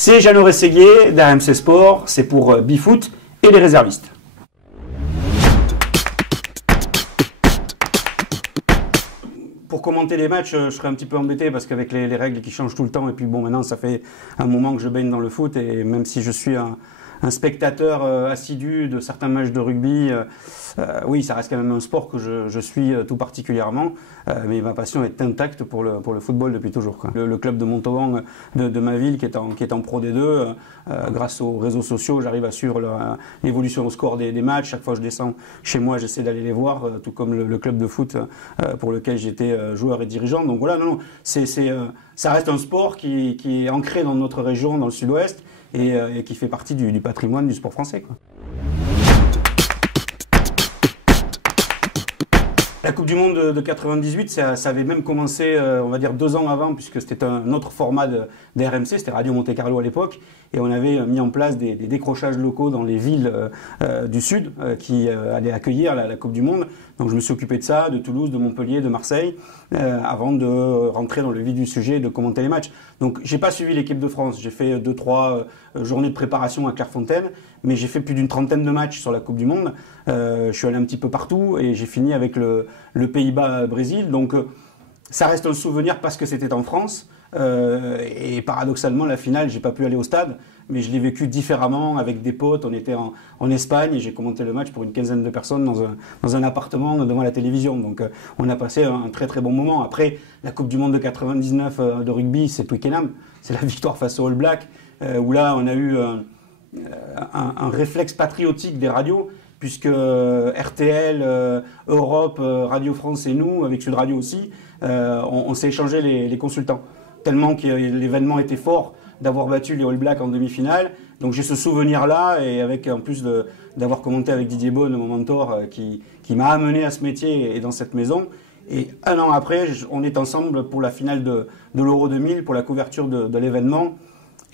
C'est Jeannot Rességuier d'RMC Sport, c'est pour Bifoot et les réservistes. Pour commenter les matchs, je serais un petit peu embêté parce qu'avec les règles qui changent tout le temps, et puis bon, maintenant ça fait un moment que je baigne dans le foot, et même si je suis un spectateur assidu de certains matchs de rugby, oui, ça reste quand même un sport que je suis tout particulièrement, mais ma passion est intacte pour le football depuis toujours, quoi. Le club de Montauban, de ma ville, qui est en Pro D2, grâce aux réseaux sociaux, j'arrive à suivre l'évolution au score des matchs. Chaque fois que je descends chez moi, j'essaie d'aller les voir, tout comme le club de foot pour lequel j'étais joueur et dirigeant. Donc voilà, non, ça reste un sport qui est ancré dans notre région, dans le sud-ouest, et qui fait partie du patrimoine du sport français, quoi. La Coupe du Monde de 98, ça avait même commencé, on va dire 2 ans avant, puisque c'était un autre format d'RMC, c'était Radio Monte Carlo à l'époque, et on avait mis en place des décrochages locaux dans les villes du Sud qui allaient accueillir la Coupe du Monde. Donc je me suis occupé de ça, de Toulouse, de Montpellier, de Marseille, avant de rentrer dans le vif du sujet et de commenter les matchs. Donc j'ai pas suivi l'équipe de France, j'ai fait 2-3 journées de préparation à Clairefontaine, mais j'ai fait plus d'une trentaine de matchs sur la Coupe du Monde. Je suis allé un petit peu partout et j'ai fini avec le Pays-Bas-Brésil. Donc ça reste un souvenir parce que c'était en France. Et paradoxalement, la finale, j'ai pas pu aller au stade, mais je l'ai vécu différemment avec des potes. On était en Espagne et j'ai commenté le match pour une quinzaine de personnes dans un appartement devant la télévision. Donc on a passé un très très bon moment. Après, la Coupe du Monde de 99 de rugby, c'est Twickenham, c'est la victoire face aux All Blacks, où là on a eu un réflexe patriotique des radios, puisque RTL, Europe, Radio France et nous, avec Sud Radio aussi, on s'est échangé les consultants. Tellement que l'événement était fort d'avoir battu les All Blacks en demi-finale. Donc j'ai ce souvenir-là, et avec en plus d'avoir commenté avec Didier Bonne, mon mentor, qui m'a amené à ce métier et dans cette maison. Et 1 an après, on est ensemble pour la finale de l'Euro 2000, pour la couverture de l'événement.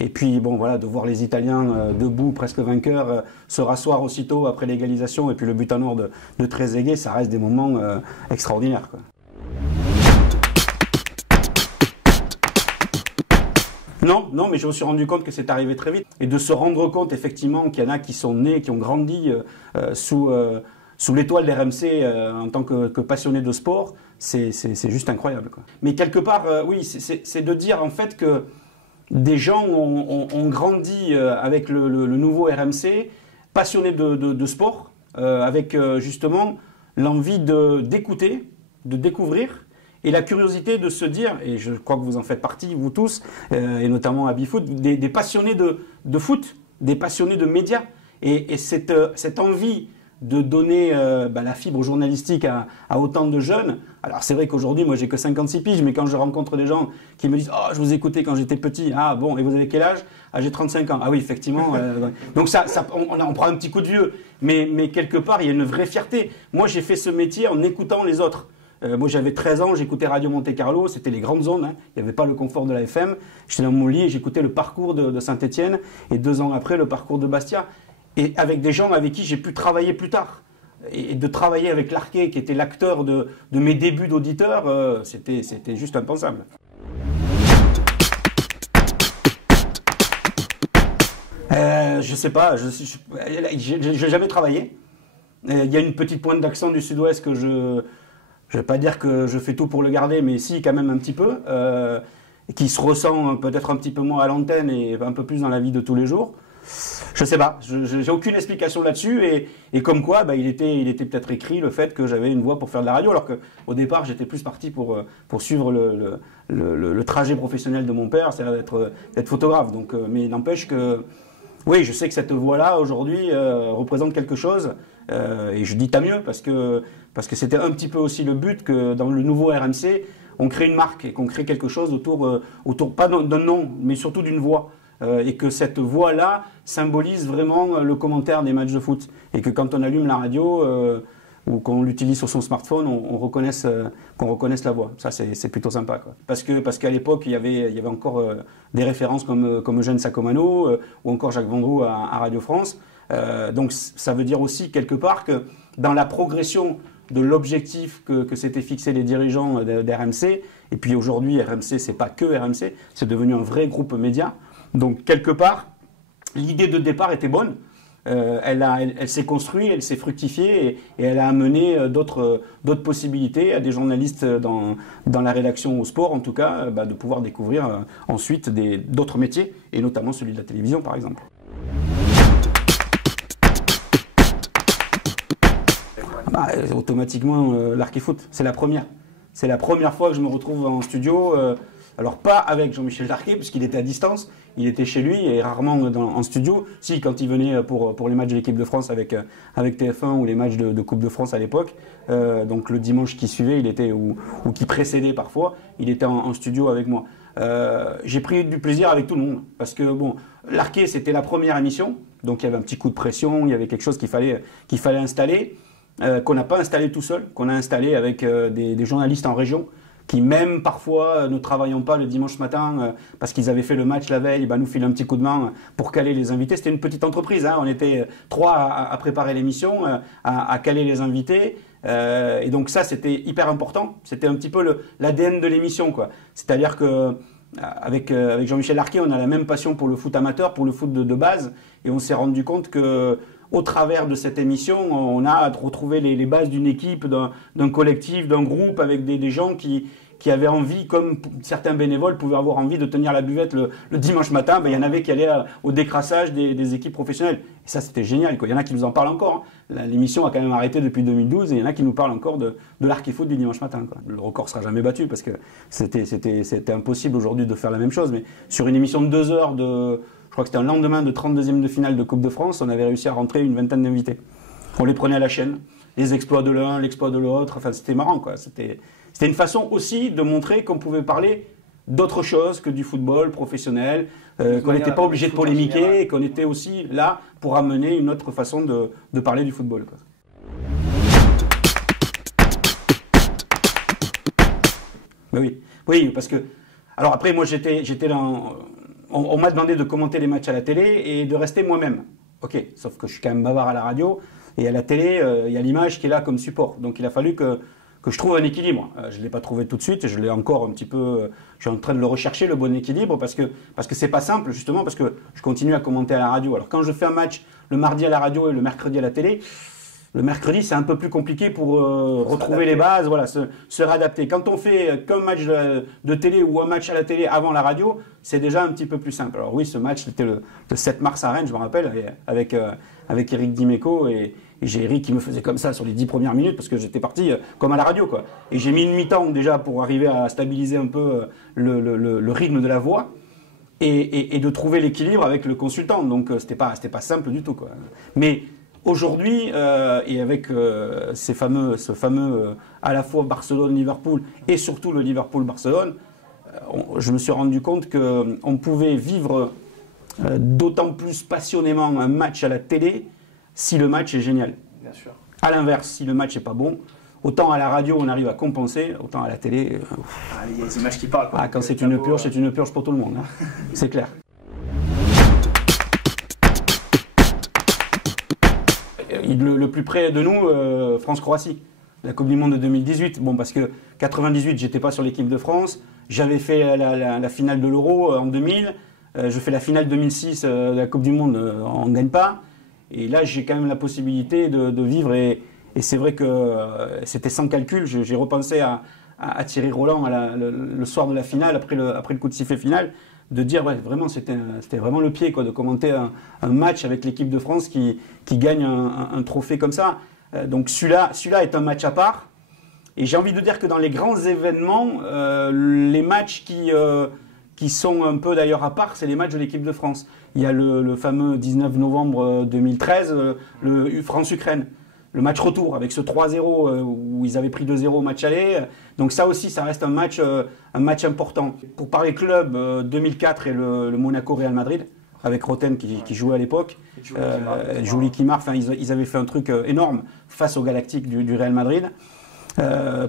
Et puis bon voilà, de voir les Italiens debout, presque vainqueurs, se rasseoir aussitôt après l'égalisation, et puis le but en or de Trezeguet, ça reste des moments extraordinaires, quoi. Non, mais je me suis rendu compte que c'est arrivé très vite. Et de se rendre compte effectivement qu'il y en a qui sont nés, qui ont grandi sous l'étoile d'RMC en tant que passionnés de sport, c'est juste incroyable, quoi. Mais quelque part, oui, c'est de dire en fait que des gens ont grandi avec le nouveau RMC, passionnés de sport, avec justement l'envie d'écouter, de découvrir, et la curiosité de se dire, et je crois que vous en faites partie, vous tous, et notamment à Bifoot, des passionnés de foot, des passionnés de médias. Et cette envie de donner la fibre journalistique à autant de jeunes. Alors c'est vrai qu'aujourd'hui, moi j'ai que 56 piges, mais quand je rencontre des gens qui me disent « Oh, je vous écoutais quand j'étais petit. Ah bon, et vous avez quel âge? Ah, j'ai 35 ans. Ah oui, effectivement. » Donc on prend un petit coup de vieux. Mais quelque part, il y a une vraie fierté. Moi, j'ai fait ce métier en écoutant les autres. Moi j'avais 13 ans, j'écoutais Radio Monte Carlo, c'était les grandes ondes, hein. Il n'y avait pas le confort de la FM. J'étais dans mon lit et j'écoutais le parcours de Saint-Étienne, et 2 ans après le parcours de Bastia. Et avec des gens avec qui j'ai pu travailler plus tard. Et de travailler avec Larquet, qui était l'acteur de mes débuts d'auditeur, c'était juste impensable. Je sais pas, j'ai jamais travaillé. Il y a une petite pointe d'accent du sud-ouest que je vais pas dire que je fais tout pour le garder, mais si, quand même un petit peu, qui se ressent peut-être un petit peu moins à l'antenne et un peu plus dans la vie de tous les jours. Je sais pas, j'ai aucune explication là-dessus, et comme quoi, il était peut-être écrit le fait que j'avais une voix pour faire de la radio, alors qu'au départ, j'étais plus parti pour suivre le trajet professionnel de mon père, c'est-à-dire d'être photographe. Donc, mais n'empêche que, oui, je sais que cette voix-là, aujourd'hui, représente quelque chose, et je dis tant mieux, parce que c'était un petit peu aussi le but que dans le nouveau RMC, on crée une marque et qu'on crée quelque chose autour pas d'un nom, mais surtout d'une voix. Et que cette voix-là symbolise vraiment le commentaire des matchs de foot. Et que quand on allume la radio ou qu'on l'utilise sur son smartphone, qu'on reconnaisse la voix. Ça, c'est plutôt sympa, quoi. Parce qu'à l'époque, il y avait encore des références comme Eugène Sacomano ou encore Jacques Vendroux à Radio France. Donc ça veut dire aussi quelque part que dans la progression de l'objectif que s'étaient fixés les dirigeants d'RMC, et puis aujourd'hui RMC, c'est pas que RMC, c'est devenu un vrai groupe média. Donc quelque part, l'idée de départ était bonne. Elle s'est construite, elle s'est fructifiée et elle a amené d'autres possibilités à des journalistes dans la rédaction au sport, en tout cas, de pouvoir découvrir ensuite d'autres métiers, et notamment celui de la télévision, par exemple. Automatiquement, l'Arquifoot, c'est la première. C'est la première fois que je me retrouve en studio. Alors pas avec Jean-Michel Larquet, puisqu'il était à distance, il était chez lui et rarement en studio. Si, quand il venait pour les matchs de l'équipe de France avec TF1 ou les matchs de Coupe de France à l'époque, donc le dimanche qui suivait, il était ou qui précédait parfois, il était en studio avec moi. J'ai pris du plaisir avec tout le monde, parce que bon, Larquet, c'était la première émission, donc il y avait un petit coup de pression, il y avait quelque chose qu'il fallait installer, qu'on n'a pas installé tout seul, qu'on a installé avec des journalistes en région, qui même parfois ne travaillant pas le dimanche matin parce qu'ils avaient fait le match la veille, nous filaient un petit coup de main pour caler les invités. C'était une petite entreprise, on était 3 à préparer l'émission, à caler les invités. Et donc ça, c'était hyper important. C'était un petit peu l'ADN de l'émission, quoi. C'est-à-dire que avec Jean-Michel Larquet, on a la même passion pour le foot amateur, pour le foot de base, et on s'est rendu compte que au travers de cette émission, on a retrouvé les bases d'une équipe, d'un collectif, d'un groupe, avec des gens qui avaient envie, comme certains bénévoles pouvaient avoir envie de tenir la buvette le dimanche matin, il y en avait qui allaient au décrassage des équipes professionnelles. Et ça, c'était génial, quoi. Il y en a qui nous en parlent encore. L'émission a quand même arrêté depuis 2012 et il y en a qui nous parlent encore de l'Arquifoot du dimanche matin, quoi. Le record ne sera jamais battu parce que c'était impossible aujourd'hui de faire la même chose. Mais sur une émission de 2 heures, je crois que c'était un lendemain de 32e de finale de Coupe de France, on avait réussi à rentrer une vingtaine d'invités. On les prenait à la chaîne, les exploits de l'un, l'exploit de l'autre, enfin c'était marrant, quoi. C'était une façon aussi de montrer qu'on pouvait parler d'autre chose que du football professionnel, qu'on n'était pas obligé de polémiquer et qu'on était aussi là pour amener une autre façon de parler du football, quoi. Oui, parce que... Alors après, moi j'étais dans... On m'a demandé de commenter les matchs à la télé et de rester moi-même. Ok, sauf que je suis quand même bavard à la radio et à la télé, il y a l'image qui est là comme support. Donc il a fallu que je trouve un équilibre. Je ne l'ai pas trouvé tout de suite, je l'ai encore un petit peu... Je suis en train de le rechercher, le bon équilibre, parce que c'est pas simple, justement, parce que je continue à commenter à la radio. Alors quand je fais un match le mardi à la radio et le mercredi à la télé, le mercredi, c'est un peu plus compliqué pour retrouver les bases, voilà, se réadapter. Quand on fait qu'un match de télé ou un match à la télé avant la radio, c'est déjà un petit peu plus simple. Alors oui, ce match, c'était le 7 mars à Rennes, je me rappelle, avec Eric Dimeco, et j'ai Eric qui me faisait comme ça sur les 10 premières minutes, parce que j'étais parti comme à la radio, quoi. Et j'ai mis une mi-temps déjà pour arriver à stabiliser un peu le rythme de la voix. Et de trouver l'équilibre avec le consultant. Donc c'était pas simple du tout, quoi. Mais aujourd'hui, et avec ce fameux à la fois Barcelone-Liverpool et surtout le Liverpool-Barcelone, je me suis rendu compte qu'on pouvait vivre d'autant plus passionnément un match à la télé si le match est génial. Bien sûr. À l'inverse, si le match n'est pas bon, autant à la radio on arrive à compenser, autant à la télé... il y a des images qui parlent, quoi. Quand c'est une purge pour tout le monde, hein. C'est clair. Le plus près de nous, France-Croatie, la Coupe du Monde de 2018. Bon, parce que 98, j'étais pas sur l'équipe de France. J'avais fait la finale de l'Euro en 2000. Je fais la finale 2006 de la Coupe du Monde, on ne gagne pas. Et là, j'ai quand même la possibilité de vivre. Et c'est vrai que c'était sans calcul. J'ai repensé à Thierry Roland le soir de la finale, après le coup de sifflet final, de dire vraiment c'était vraiment le pied, quoi, de commenter un match avec l'équipe de France qui gagne un trophée comme ça. Donc celui-là est un match à part. Et j'ai envie de dire que dans les grands événements, les matchs qui sont un peu d'ailleurs à part, c'est les matchs de l'équipe de France. Il y a le fameux 19 novembre 2013, le France-Ukraine. Le match retour avec ce 3-0 où ils avaient pris 2-0 au match aller. Donc ça aussi, ça reste un match important. Pour parler club, 2004 et le Monaco-Real Madrid, avec Roten qui jouait à l'époque. Julie Kimar, ils avaient fait un truc énorme face aux Galactiques du Real Madrid.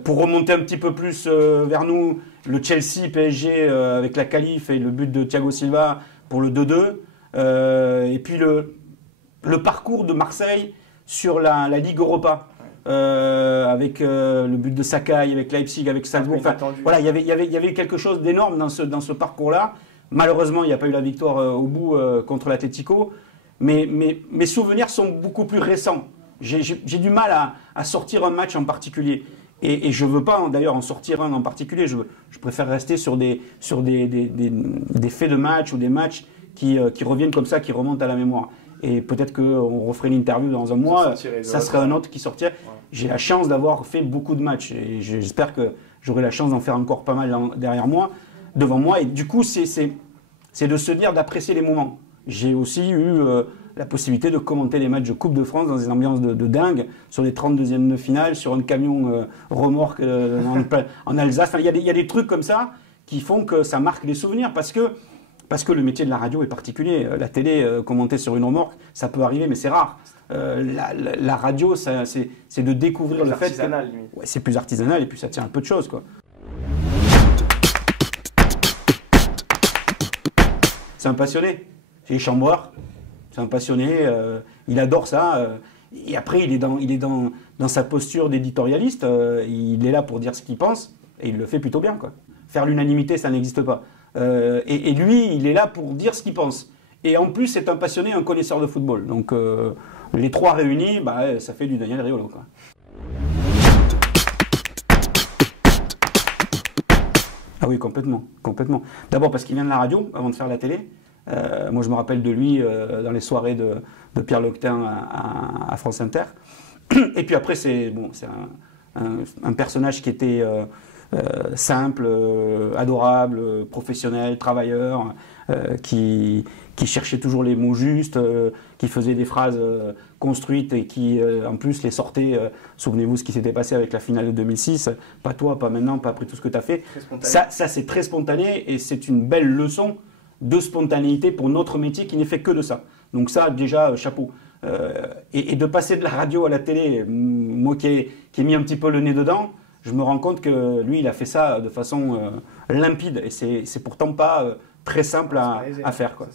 Pour remonter un petit peu plus vers nous, le Chelsea-PSG avec la qualif et le but de Thiago Silva pour le 2-2. Et puis le parcours de Marseille sur la Ligue Europa, avec le but de Sakai, avec Leipzig, avec Salzbourg. Enfin, voilà, il y avait quelque chose d'énorme dans ce parcours-là. Malheureusement, il n'y a pas eu la victoire au bout contre l'Atlético. Mais mes souvenirs sont beaucoup plus récents. J'ai du mal à sortir un match en particulier. Et je ne veux pas d'ailleurs en sortir un en particulier. Je préfère rester sur des faits de match ou des matchs qui reviennent comme ça, qui remontent à la mémoire. Et peut-être qu'on referait une interview dans un mois, ça serait un autre qui sortirait. Ouais. J'ai la chance d'avoir fait beaucoup de matchs. Et j'espère que j'aurai la chance d'en faire encore pas mal devant moi. Et du coup, c'est de se dire d'apprécier les moments. J'ai aussi eu la possibilité de commenter les matchs de Coupe de France dans des ambiances de dingue, sur les 32e de finale, sur un camion remorque en Alsace. Enfin, il y a des trucs comme ça qui font que ça marque des souvenirs parce que le métier de la radio est particulier. La télé, commenter sur une remorque, ça peut arriver, mais c'est rare. La radio, c'est de découvrir le fait que ouais, c'est plus artisanal et puis ça tient un peu de choses, quoi. C'est un passionné. C'est chambreur. C'est un passionné. Il adore ça. Et après, il est dans sa posture d'éditorialiste. Il est là pour dire ce qu'il pense et il le fait plutôt bien, quoi. Faire l'unanimité, ça n'existe pas. Et lui, il est là pour dire ce qu'il pense. Et en plus, c'est un passionné, un connaisseur de football. Donc, les trois réunis, ça fait du Daniel Riolo, quoi. Ah oui, complètement. D'abord parce qu'il vient de la radio, avant de faire la télé. Moi, je me rappelle de lui dans les soirées de Pierre Loctin à France Inter. Et puis après, c'est un personnage qui était simple, adorable, professionnel, travailleur, qui cherchait toujours les mots justes, qui faisait des phrases construites et qui, en plus, les sortait. Souvenez-vous ce qui s'était passé avec la finale de 2006. Pas toi, pas maintenant, pas après tout ce que tu as fait. Ça c'est très spontané et c'est une belle leçon de spontanéité pour notre métier qui n'est fait que de ça. Donc ça, déjà, chapeau. Et de passer de la radio à la télé, moi qui ai mis un petit peu le nez dedans, je me rends compte que lui, il a fait ça de façon limpide. Et c'est pourtant pas très simple à faire, quoi.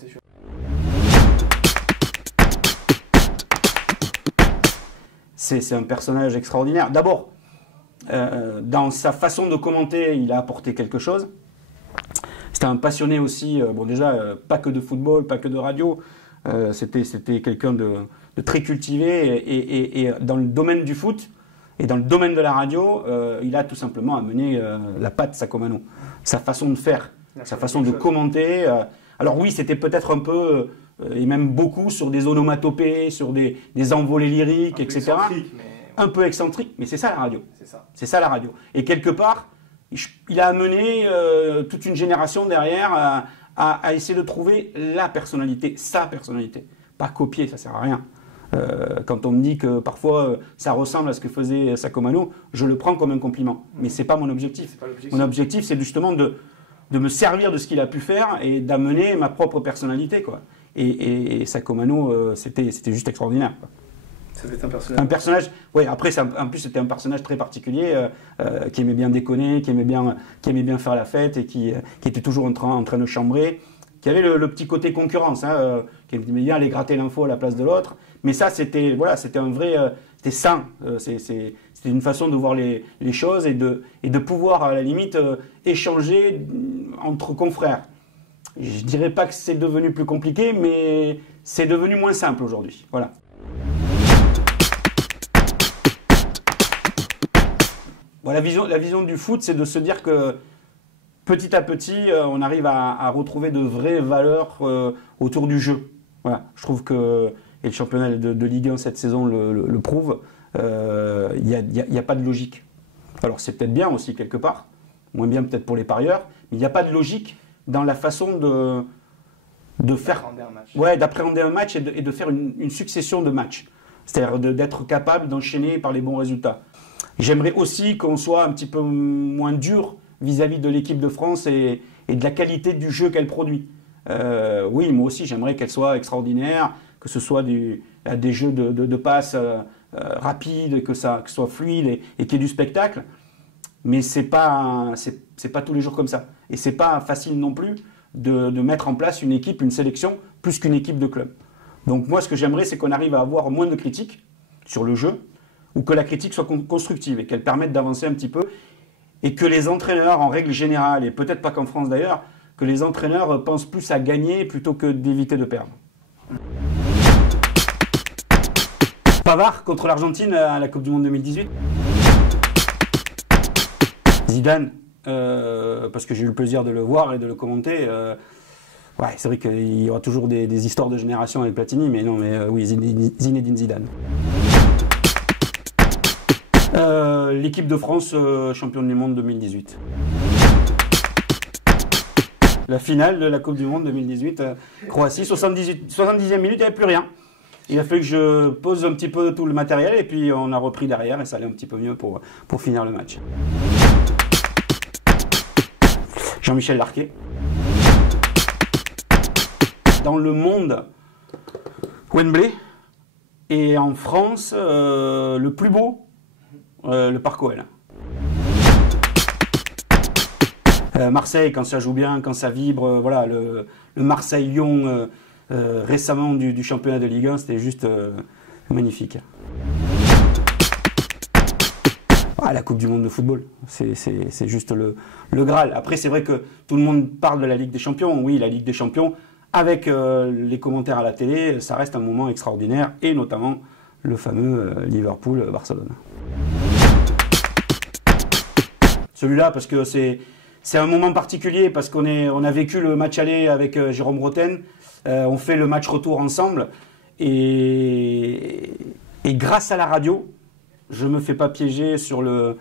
C'est un personnage extraordinaire. D'abord, dans sa façon de commenter, il a apporté quelque chose. C'était un passionné aussi, pas que de football, pas que de radio. C'était quelqu'un de très cultivé et dans le domaine du foot et dans le domaine de la radio, il a tout simplement amené la patte Sacomano. Sa façon de faire, sa façon de commenter. Alors oui, c'était peut-être un peu, et même beaucoup, sur des onomatopées, sur des envolées lyriques, etc. Un peu excentrique, mais c'est ça la radio. C'est ça la radio. Et quelque part, il a amené toute une génération derrière à essayer de trouver la personnalité, sa personnalité. Pas copier, ça sert à rien. Quand on me dit que parfois ça ressemble à ce que faisait Sacomano, je le prends comme un compliment. Mais ce n'est pas mon objectif. Mon objectif, c'est justement de me servir de ce qu'il a pu faire et d'amener ma propre personnalité, quoi. Et Sacomano, c'était juste extraordinaire, quoi. Ça devait être un personnage. Oui, après, en plus, c'était un personnage très particulier, qui aimait bien déconner, qui aimait bien faire la fête et qui était toujours en train de chambrer, qui avait le petit côté concurrence, qui aimait bien aller gratter l'info à la place de l'autre. Mais ça, c'était un vrai. C'était sain. C'était une façon de voir les choses et de pouvoir, à la limite, échanger entre confrères. Je ne dirais pas que c'est devenu plus compliqué, mais c'est devenu moins simple aujourd'hui. Voilà. Bon, la vision du foot, c'est de se dire que petit à petit, on arrive à retrouver de vraies valeurs autour du jeu. Voilà. Je trouve que, et le championnat de Ligue 1 cette saison le prouve, il n'y a pas de logique. Alors c'est peut-être bien aussi quelque part, moins bien peut-être pour les parieurs, mais il n'y a pas de logique dans la façon de faire, d'appréhender un match et de faire une succession de matchs. C'est-à-dire d'être capable d'enchaîner par les bons résultats. J'aimerais aussi qu'on soit un petit peu moins dur vis-à-vis de l'équipe de France et de la qualité du jeu qu'elle produit. Oui, moi aussi, j'aimerais qu'elle soit extraordinaire, que ce soit des jeux de passes rapides, que ce soit fluide et qu'il y ait du spectacle. Mais c'est pas tous les jours comme ça. Et c'est pas facile non plus de mettre en place une équipe, une sélection, plus qu'une équipe de club. Donc moi, ce que j'aimerais, c'est qu'on arrive à avoir moins de critiques sur le jeu, ou que la critique soit constructive et qu'elle permette d'avancer un petit peu, et que les entraîneurs, en règle générale, et peut-être pas qu'en France d'ailleurs, que les entraîneurs pensent plus à gagner plutôt que d'éviter de perdre. Pavard contre l'Argentine à la Coupe du Monde 2018. Zidane, parce que j'ai eu le plaisir de le voir et de le commenter. Ouais, c'est vrai qu'il y aura toujours des histoires de génération avec Platini, mais non, mais oui, Zinedine Zidane. L'équipe de France championne du monde 2018. La finale de la Coupe du Monde 2018, Croatie, 70e minute, il n'y avait plus rien. Il a fallu que je pose un petit peu tout le matériel et puis on a repris derrière et ça allait un petit peu mieux pour finir le match. Jean-Michel Larquet. Dans le monde, Wembley. Et en France, le plus beau, le Parc OL. Marseille, quand ça joue bien, quand ça vibre, voilà, le Marseille-Lyon récemment du championnat de Ligue 1, c'était juste magnifique. Ah, la Coupe du Monde de football, c'est juste le Graal. Après, c'est vrai que tout le monde parle de la Ligue des Champions. Oui, la Ligue des Champions, avec les commentaires à la télé, ça reste un moment extraordinaire, et notamment le fameux Liverpool-Barcelone. Celui-là, parce que c'est un moment particulier, parce qu'on a vécu le match aller avec Jérôme Roten, on fait le match retour ensemble, et grâce à la radio, je ne me fais pas piéger sur le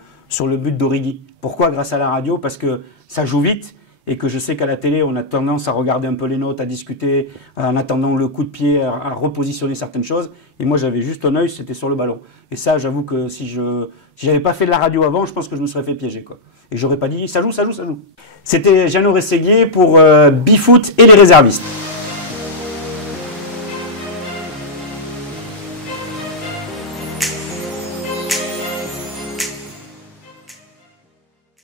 but d'Origi. Pourquoi grâce à la radio? Parce que ça joue vite, et que je sais qu'à la télé, on a tendance à regarder un peu les notes, à discuter, en attendant le coup de pied, à repositionner certaines choses. Et moi, j'avais juste un œil, c'était sur le ballon. Et ça, j'avoue que si j'avais pas fait de la radio avant, je pense que je me serais fait piéger, quoi. Et j'aurais pas dit, ça joue, ça joue, ça joue. C'était Jeannot Rességuier pour Bifoot et les réservistes.